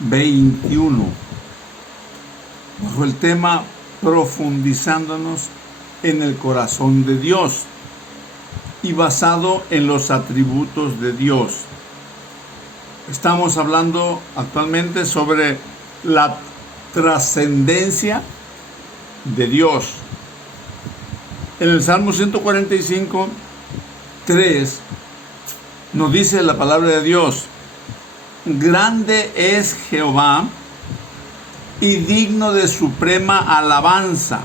21, bajo el tema Profundizándonos en el corazón de Dios y basado en los atributos de Dios. Estamos hablando actualmente sobre la trascendencia de Dios. En el Salmo 145, 3, nos dice la palabra de Dios: grande es Jehová y digno de suprema alabanza,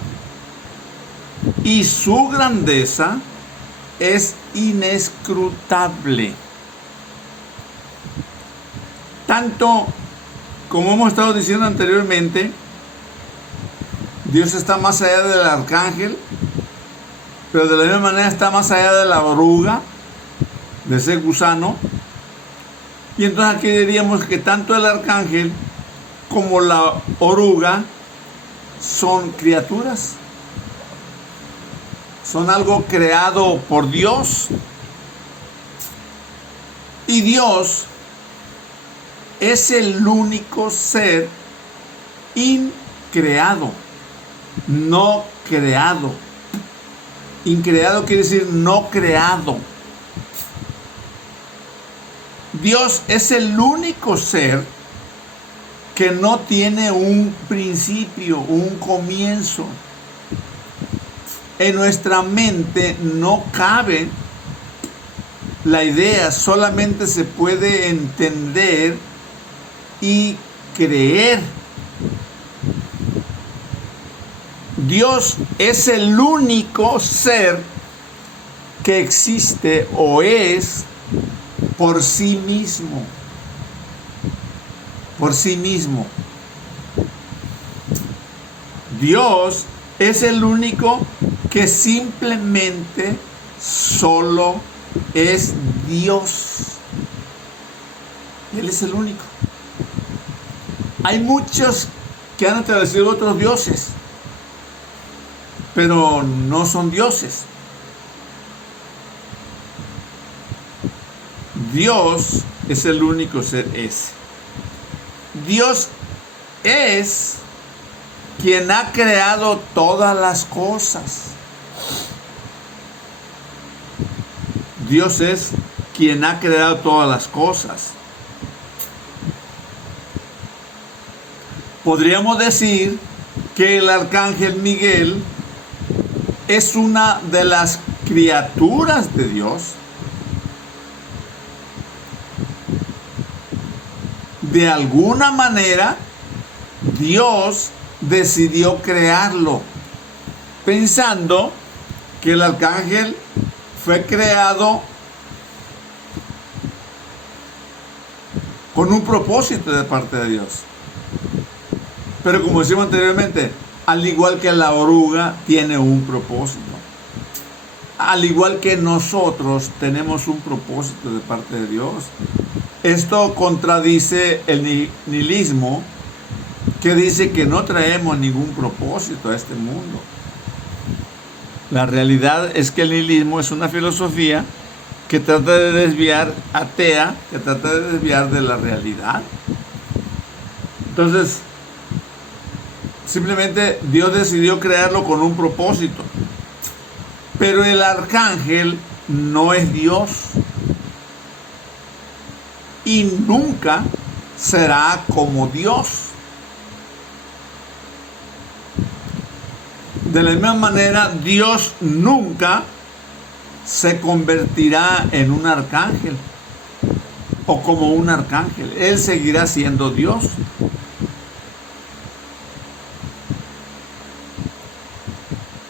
y su grandeza es inescrutable. Tanto como hemos estado diciendo anteriormente, Dios está más allá del arcángel, pero de la misma manera está más allá de la oruga, de ese gusano. Y entonces aquí diríamos que tanto el arcángel como la oruga son criaturas, son algo creado por Dios. Y Dios es el único ser increado, no creado. Increado quiere decir no creado. Dios es el único ser que no tiene un principio, un comienzo. En nuestra mente no cabe la idea, solamente se puede entender y creer. Dios es el único ser que existe o es por sí mismo. Por sí mismo. Dios es el único que simplemente solo es Dios. Él es el único. Hay muchos que han establecido otros dioses, pero no son dioses. Dios es el único ser ese. Dios es quien ha creado todas las cosas. Dios es quien ha creado todas las cosas. Podríamos decir que el arcángel Miguel es una de las criaturas de Dios. De alguna manera, Dios decidió crearlo, pensando que el arcángel fue creado con un propósito de parte de Dios. Pero como decimos anteriormente, al igual que la oruga tiene un propósito, al igual que nosotros tenemos un propósito de parte de Dios. Esto contradice el nihilismo, que dice que no traemos ningún propósito a este mundo. La realidad es que el nihilismo es una filosofía que trata de desviar, atea, que trata de desviar de la realidad. Entonces, simplemente Dios decidió crearlo con un propósito. Pero el arcángel no es Dios. Y nunca será como Dios. De la misma manera, Dios nunca se convertirá en un arcángel o como un arcángel. Él seguirá siendo Dios.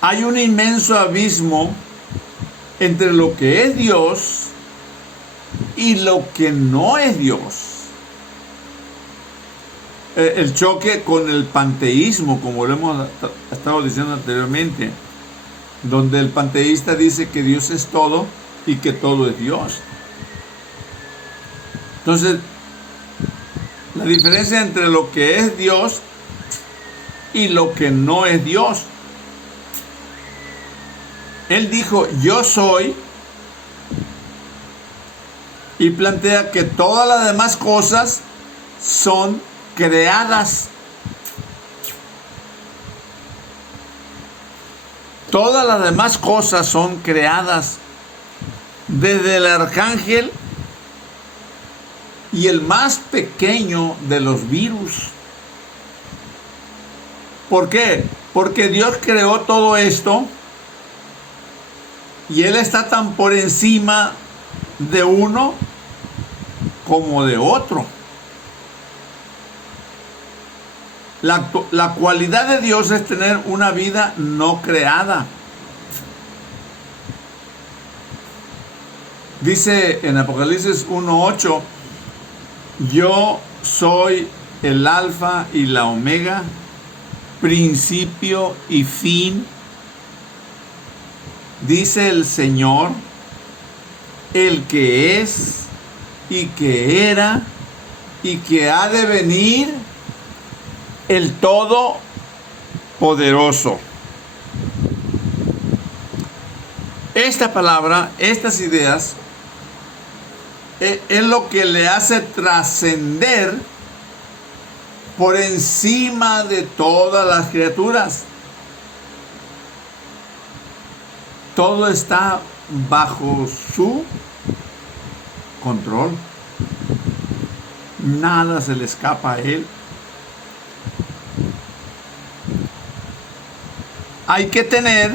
Hay un inmenso abismo entre lo que es Dios y lo que no es Dios. El choque con el panteísmo, como lo hemos estado diciendo anteriormente, donde el panteísta dice que Dios es todo y que todo es Dios. Entonces, la diferencia entre lo que es Dios y lo que no es Dios. Él dijo, yo soy, y plantea que todas las demás cosas son creadas. Todas las demás cosas son creadas, desde el arcángel y el más pequeño de los virus. ¿Por qué? Porque Dios creó todo esto y Él está tan por encima de uno como de otro. La cualidad de Dios es tener una vida no creada. Dice en Apocalipsis 1:8, yo soy el alfa y la omega, principio y fin, dice el Señor, el que es y que era y que ha de venir, el Todopoderoso. Esta palabra, estas ideas, es lo que le hace trascender por encima de todas las criaturas. Todo está bajo su control. Nada se le escapa a Él. Hay que tener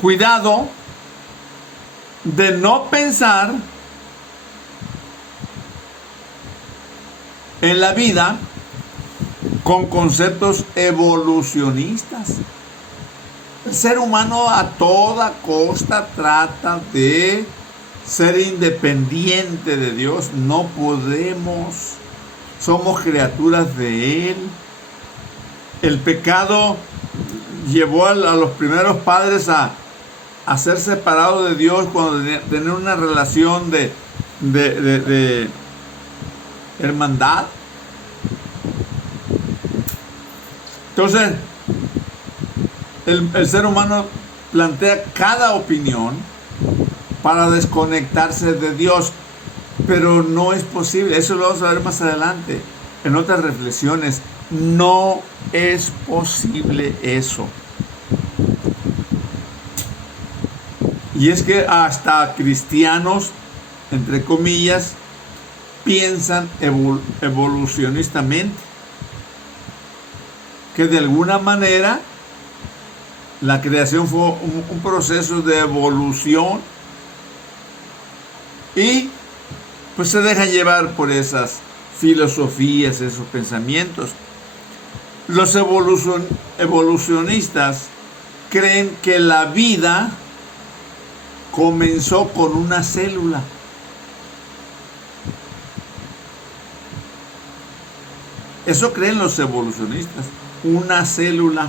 cuidado de no pensar en la vida con conceptos evolucionistas. El ser humano a toda costa trata de ser independiente de Dios. No podemos. Somos criaturas de Él. El pecado llevó a los primeros padres a ser separados de Dios cuando tener una relación de hermandad. Entonces, el ser humano plantea cada opinión para desconectarse de Dios, pero no es posible. Eso lo vamos a ver más adelante en otras reflexiones. No es posible eso. Y es que hasta cristianos, entre comillas, piensan evolucionistamente, que de alguna manera la creación fue un proceso de evolución y pues se dejan llevar por esas filosofías, esos pensamientos. Los evolucionistas creen que la vida comenzó con una célula. Eso creen los evolucionistas, una célula.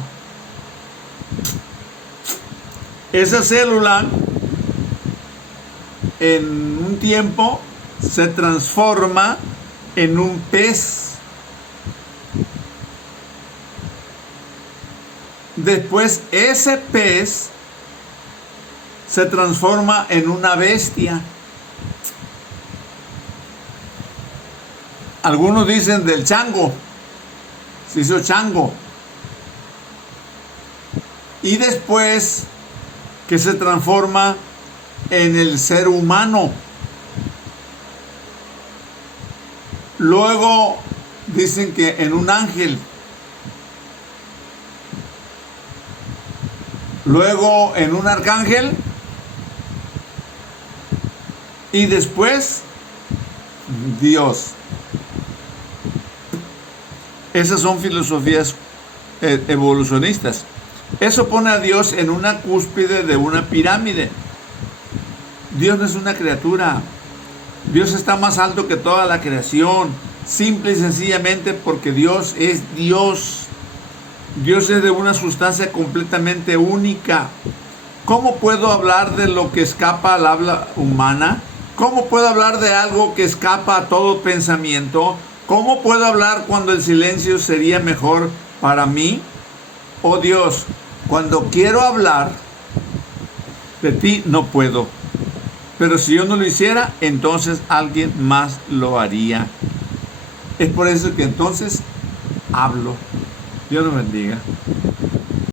Esa célula en un tiempo se transforma en un pez. Después ese pez se transforma en una bestia. Algunos dicen del chango. Se hizo chango. Y después que se transforma en el ser humano. Luego dicen que en un ángel. Luego en un arcángel. Y después Dios. Esas son filosofías evolucionistas. Eso pone a Dios en una cúspide de una pirámide. Dios no es una criatura. Dios está más alto que toda la creación. Simple y sencillamente porque Dios es Dios. Dios es de una sustancia completamente única. ¿Cómo puedo hablar de lo que escapa al habla humana? ¿Cómo puedo hablar de algo que escapa a todo pensamiento? ¿Cómo puedo hablar cuando el silencio sería mejor para mí? Oh Dios, cuando quiero hablar de ti no puedo. Pero si yo no lo hiciera, entonces alguien más lo haría. Es por eso que entonces hablo. Dios nos bendiga.